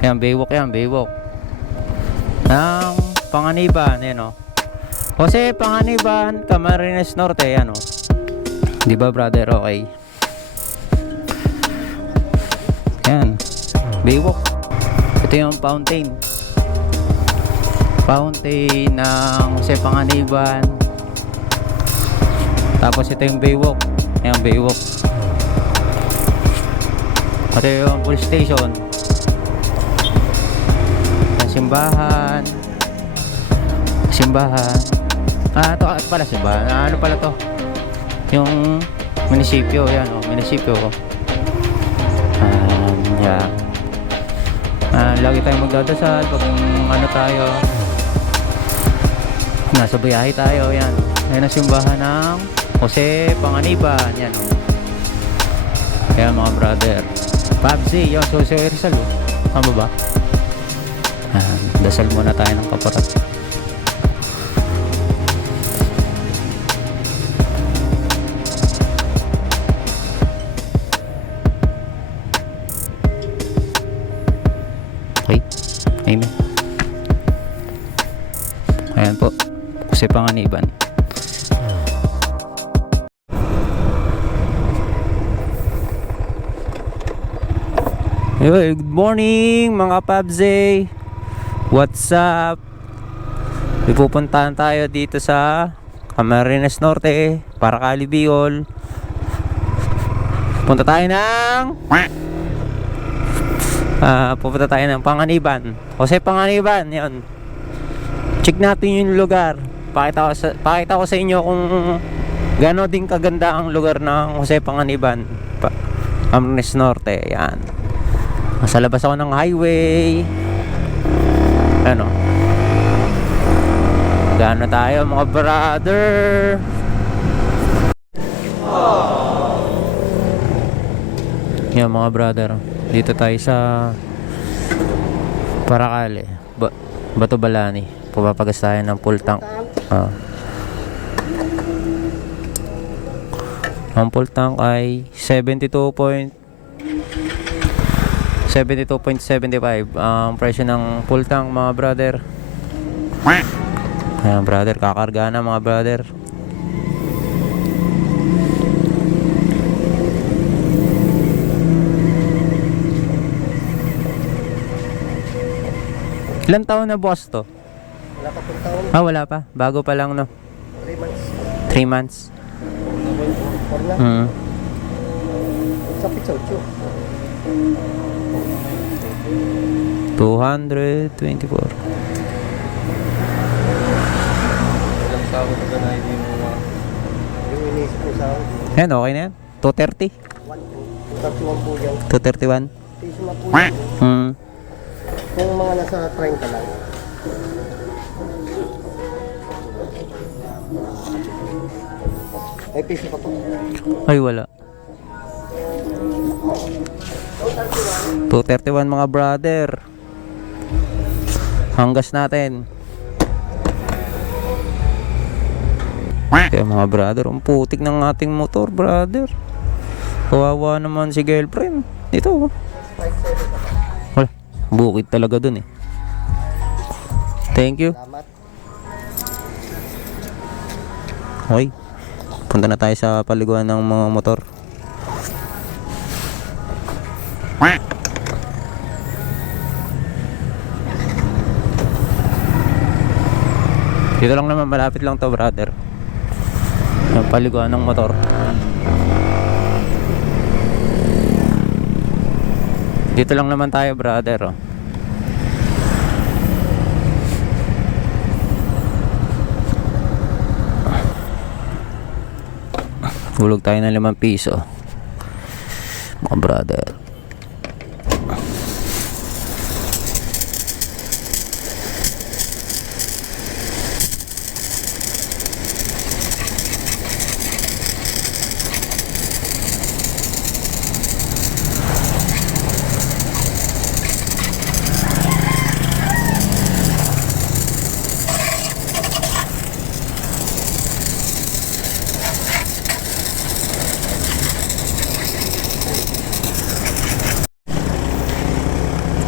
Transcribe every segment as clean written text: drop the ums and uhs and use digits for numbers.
Yan, Baywalk yan, Baywalk. Ng Panganiban, yan o. Jose Panganiban, Camarines Norte, yan o. Di ba brother? Okay. Yan. Baywalk. Ito yung fountain. Fountain ng Jose Panganiban. Tapos ito yung Baywalk. Yan, Baywalk. Ito yung police station. Simbahan. Simbahan. Ito pala simbahan. Ano pala to? Yung munisipyo. Yan o, munisipyo. Yan. Lagi tayong magdadasal pag ano tayo, nasa biyahe tayo. Yan. Yan ang simbahan ng Jose Panganiban. Yan o. Kaya mga brother, Pabsi, yun, Jose Rizal o. Tama ba? Dasal muna tayo ng kaparat. Okay. Amen. Ayan po. Jose Panganiban. Good morning mga Pabsi. What's up? Pupuntahan tayo dito sa Camarines Norte, Paracali, Bicol. Punta tayo ng Panganiban. Jose Panganiban, yan. Check natin yung lugar. Pakita ko sa inyo kung gaano din kaganda ang lugar ng Jose Panganiban, Camarines Norte, yan. Nasa labas ako ng highway. Ano? Gaano tayo mga brother? Yan mga brother. Dito tayo sa Paracali, Bato Balani. Pumapagas tayo ng full tank. Ang full tank ay 72.75 ang presyo ng full tank mga brother. Ayan brother, kakarga na mga brother. Ilan taon na boss to? Wala pa pong taon. Wala pa, bago pa lang no. 3 months. 3 months. Sa Pichocho. 224. Ilang sahod na na yung inisip ko sa akin. Yan, okay na yan. 230. 231 po yan. 231. Piso na po yan. Kung mga nasa 30 lang. Ay, piso pa po. Ay, wala. 231 mga brother. Hanggas natin. Kaya mga brother, ang putik ng ating motor brother. Kawawa naman si girlfriend. Dito. Wala. Bukid talaga dun eh. Thank you. Salamat. Okay. Punta na tayo sa paliguan ng mga motor. Dito lang naman, malapit lang to brother. Yung paliguan ng motor. Dito lang naman tayo brother. Hulog tayo ng 5 piso mga brother.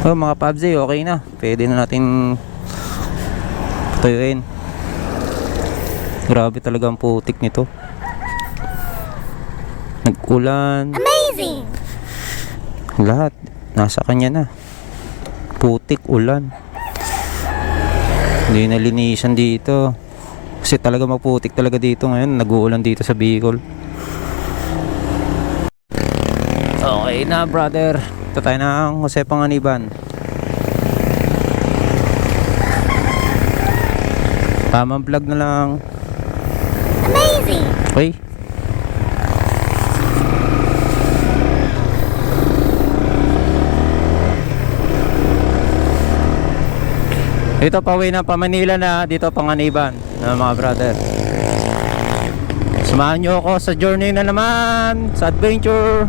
Oh, mga PUBG, okay na. Pwede na natin patuyuin. Grabe talaga ang putik nito. Nag-ulan. Amazing! Lahat. Nasa kanya na. Putik, ulan. Hindi na linisan dito. Kasi talaga maputik talaga dito ngayon. Nag-uulan dito sa Bicol. Okay na, brother. Ito tayo ng Jose Panganiban. Tamang vlog na lang. Amazing! Okay. Dito pauwi na pa Manila na, dito Panganiban na mga brother. Samahan nyo ako sa journey na naman, sa adventure.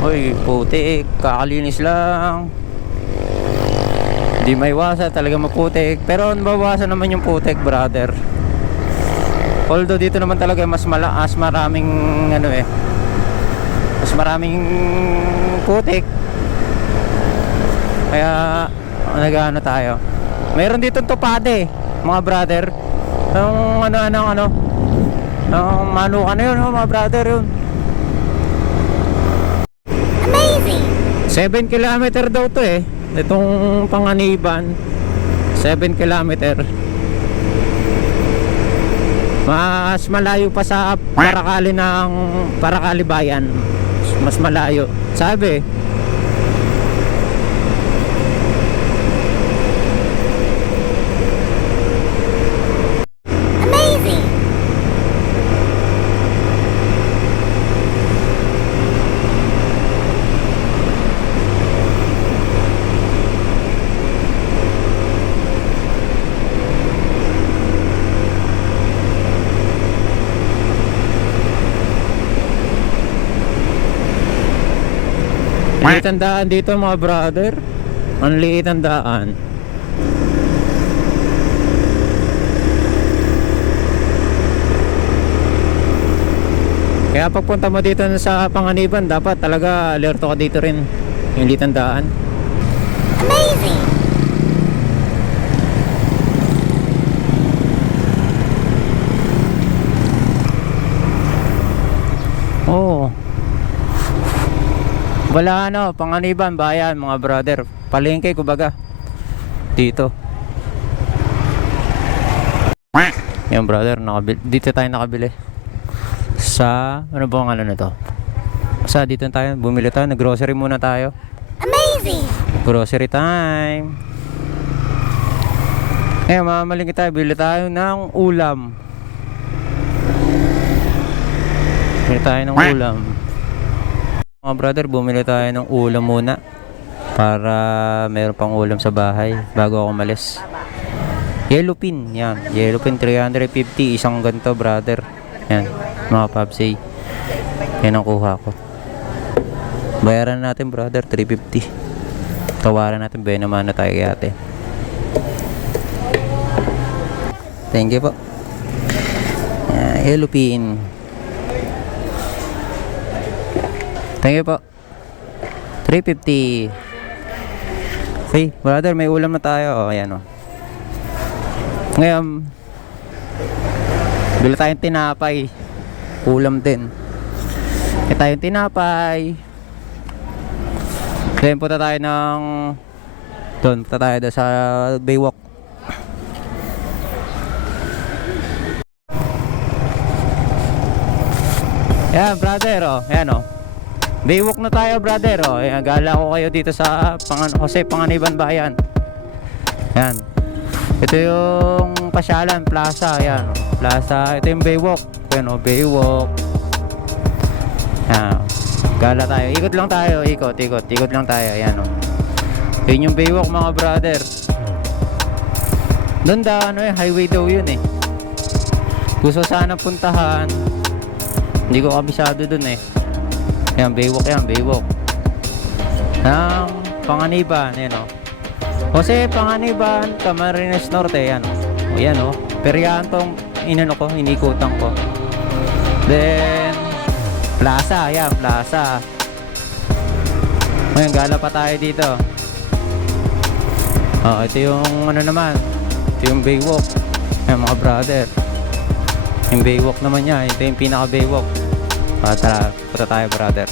Uy, putik, kakalinis lang. Hindi maiwasan, talaga maputik. Pero mabawasan naman yung putik, brother. Although dito naman talaga mas maraming ano eh. Mas maraming putik. Kaya nag-ano tayo. Mayroon dito tupade, mga brother. Ang ano. Ang manukan na yun, mga brother yun. Amazing! 7 kilometer daw to eh. Itong Panganiban 7 kilometer. Mas malayo pa sa Paracali bayan. Mas malayo. Sabi. Amazing! Liit ang daan dito, mga brother. Ang liit ang daan. Kaya pagpunta mo dito sa Panganiban, dapat talaga alerto ka dito rin. Yung liit ang daan. Amazing! Oo. Wala ano, Panganiban bayan, mga brother. Palengke kumbaga. Dito. Yung brother, dito tayo nakabili. Sa ano bang ano na to? Sa dito tayo, bumili tayo, nag-grocery muna tayo. Amazing! Grocery time. Eh, mamamalingki tayo, bili tayo ng ulam. Bili tayo ng ulam. Mga brother, bumili tayo ng ulam muna para meron pang ulam sa bahay bago ako umalis. Yellow pin, yan. Yellow pin 350, isang ganito, brother. Yan, mga PUBG. Yan ang kuha ko. Bayaran natin, brother, 350. Tawaran natin, bayan naman na tayo ate. Thank you po. Yan, yellow pin. Thank you po. 350. Okay, brother, may ulam na tayo. O, ayan o. Ngayon, bili tayong tinapay. Ulam din. Kaya tayong tinapay. Then, punta tayo ng doon, punta tayo sa Baywalk. Ayan, brother, o. Ayan o. Baywalk na tayo, brother. Oh, ayan, gala ko kayo dito sa Jose Panganiban bayan. Yan. Ito yung pasyalan, plaza. Yan. Plaza. Ito yung Baywalk. Yan o, Baywalk. Yan. Gala tayo. Ikot lang tayo. Ikot lang tayo. Yan o. Yun yung Baywalk, mga brother. Doon ano eh, highway daw yun eh. Gusto sana puntahan. Hindi ko kabisado doon eh. Yan, Baywalk yan, Baywalk. Ng Panganiban, yan o. Jose Panganiban, Camarines Norte, yan o. O yan o. Pero yan tong inano ko, inikutan ko. Then, plaza, yan, plaza. Ngayon, gala pa tayo dito. Ito yung ano naman. Ito yung baywalk. Ayan mga brother. Yung baywalk naman niya. Ito yung pinaka baywalk. Tara, punta tayo brother.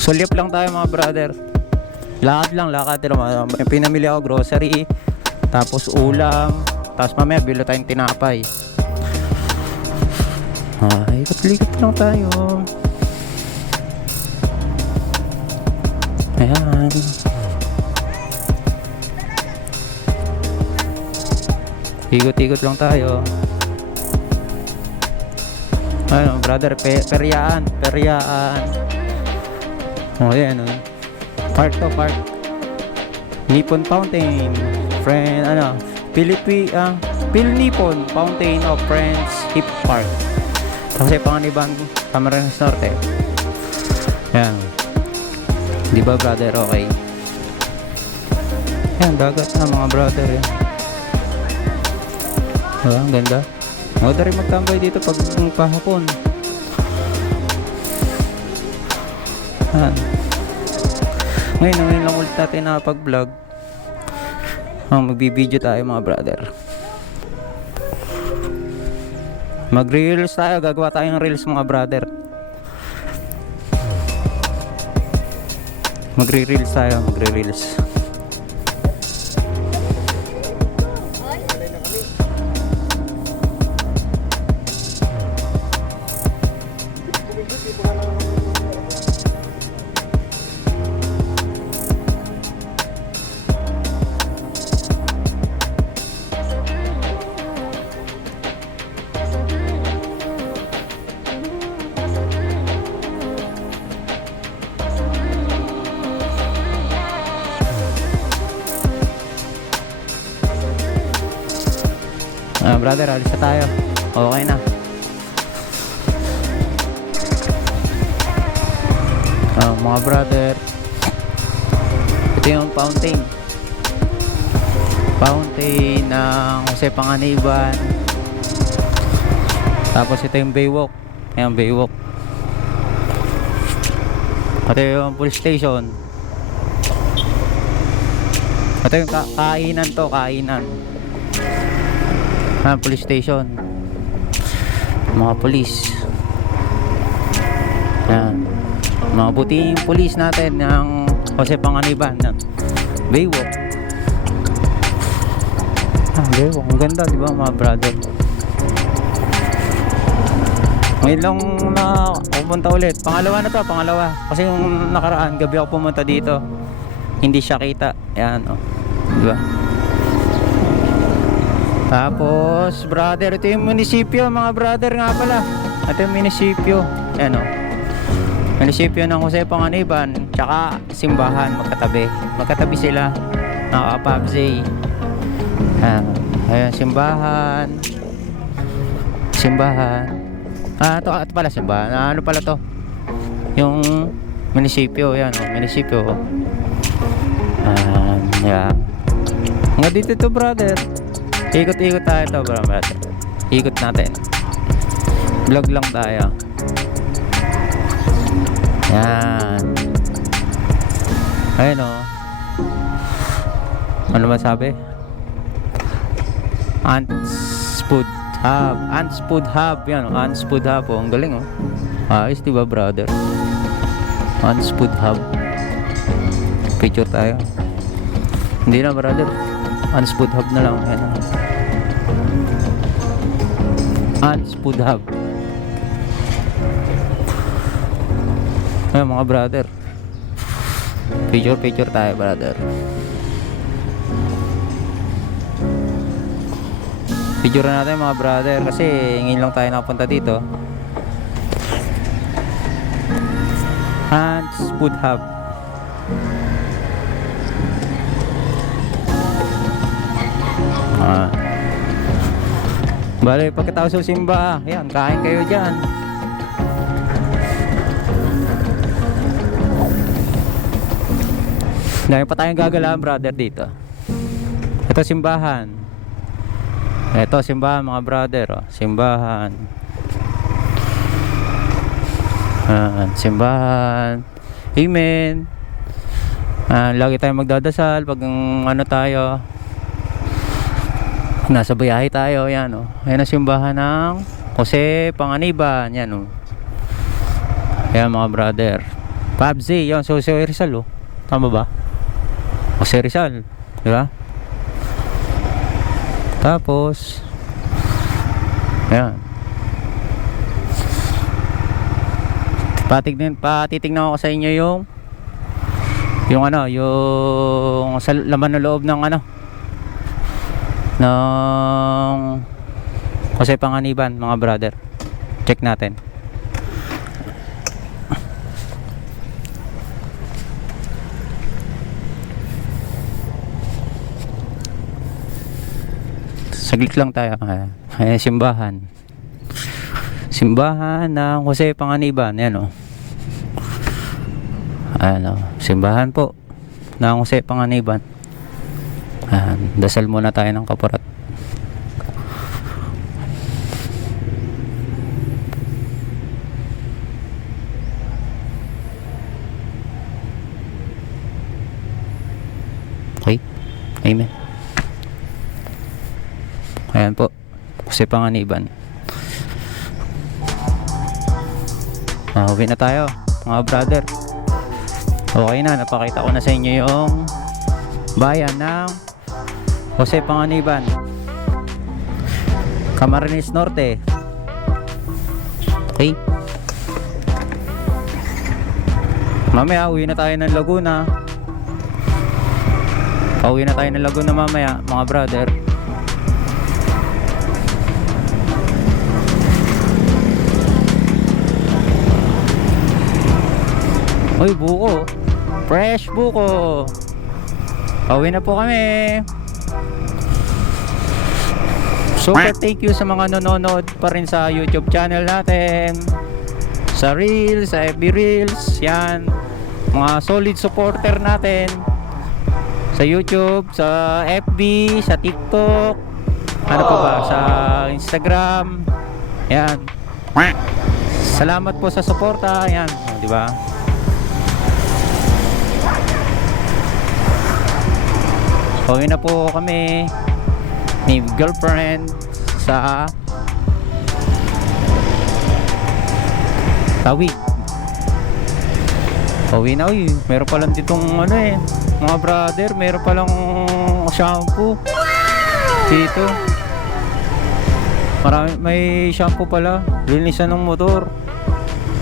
Sulyap lang tayo mga brother. Lakad lang, lakad. Pinamili ako grocery. Tapos ulam. Tapos mamaya bilo tayong tinapay. Ikot-likot lang tayo. Ayan. Ikot-ikot lang tayo. Ano brother, peryaan. Ayan park to, park. Nippon Fountain. Phil Nippon Fountain of Friends Hip Park. Kasi Panganiban, Camarines Norte. Yan. Di ba brother, okay? Yan, dagat na mga brother. Yan. Ang ganda. Maganda rin magtambay dito pag pahapon. Yan. Ngayon lang ulit natin nakapag-vlog. Magbibideo tayo mga brother. Mag-reels tayo, gagawa tayo ng reels mga brother. Magre-reels tayo, magre-reels. Brother, alis na tayo. Okay na. Mga brother, ito yung fountain ng Jose Panganiban. Tapos ito yung baywalk. Ayan, baywalk. Ito yung police station. Ito yung kainan to, kainan. Police station. Mga police. Yan. Mga buting police natin ng Jose Panganiban. Baywalk. Baywalk. Ang ganda, di ba mga brother? Ngayon lang na pumunta ulit. Pangalawa na to, pangalawa. Kasi yung nakaraan, gabi ako pumunta dito. Hindi siya kita. Yan, oh. Di ba? Tapos, brother, ito yung munisipyo, mga brother nga pala. Ito yung munisipyo. Ayan o. Munisipyo ng Jose Panganiban, tsaka simbahan, magkatabi. Magkatabi sila, mga kapabsay. Ayan, simbahan. Simbahan. Ito pala simbahan. Ano pala to? Yung munisipyo, yan o. Munisipyo. Yeah. Hanggang dito to, brother. Ikot-ikot tayo to, brother. Ikot natin. Vlog lang tayo. Yan. Ayun o. Ano masabi? Ants Food Hub. Ants Food Hub. Yan o. Ants Food Hub o. Ang galing o. Ayos diba, brother? Ants Food Hub. Picture tayo. Hindi na, brother. Ants Food Hub na lang. Yan o. Ants Food Hub. Ayan mga brother. Picture tayo, brother. Picture natin mga brother. Kasi ngayon lang tayo nakapunta dito. Ants Food Hub. Bale, pagkatapos sa simba, yan, kain kayo dyan. Dahil pa tayong gagalaan, brother, dito. Ito simbahan. Ito, simbahan mga brother. Oh. Simbahan. Simbahan. Amen. Lagi tayong magdadasal pag ano tayo. Nasa biyahe tayo. Yan oh. Ayan ang simbahan ng Jose Panganiban. Yan oh. Ayan mga brother. Pabzi. Yan. So, Jose Rizal oh. Tama ba? Jose Rizal. Diba? Tapos ayan. Patitignan ko sa inyo yung ano, yung sa laman ng loob ng ano ng Jose Panganiban mga brother. Check natin. Saglit lang tayo. Ayan, simbahan. Simbahan ng Jose Panganiban. Ayan o. Ayan o. Simbahan po ng Jose Panganiban. Ayan. Dasal muna tayo ng kaparat. Okay. Amen. Ayan po, Jose Panganiban. Uwi na tayo mga brother. Okay na, napakita ko na sa inyo yung bayan ng Jose Panganiban, Camarines Norte. Okay. Mamaya uwi na tayo ng Laguna. Pauwi na tayo ng Laguna mamaya mga brother. Uy, buko. Fresh buko. Pauwi na po kami. Super thank you sa mga nanonood pa rin sa YouTube channel natin. Sa Reels, sa FB Reels. Yan. Mga solid supporter natin. Sa YouTube, sa FB, sa TikTok. Ano pa ba? Sa Instagram. Yan. Salamat po sa suporta. Yan. Di ba? Pauwi na po kami ni girlfriend sa Tawig. Pauwi na. Uy, meron palang ditong ano eh mga brother, meron palang shampoo dito. Marami, may shampoo pala. Linisan ng motor.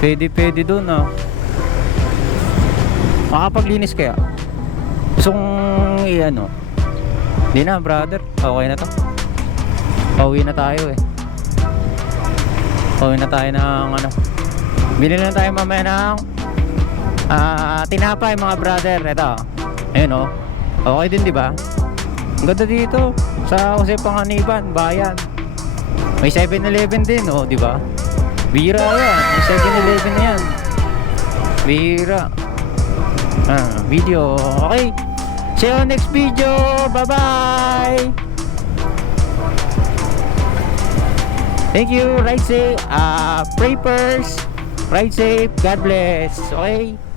Pwede dun ah. Makapaglinis kaya? Gusto kong i-ano. Hindi na brother, okay na to. Pauwi na tayo eh. Pauwi na tayo ng ano. Bili na tayo mamaya ng tinapay mga brother. Ito. Ayun oh. Okay din di ba? Ang ganda dito sa Jose Panganiban, bayan. May 7-Eleven din oh, di ba? Bira yan. May 7-Eleven na yan. Bira. Video. Okay. See you next video. Bye-bye. Thank you. Ride safe. Pray first. Ride safe. God bless. Okay.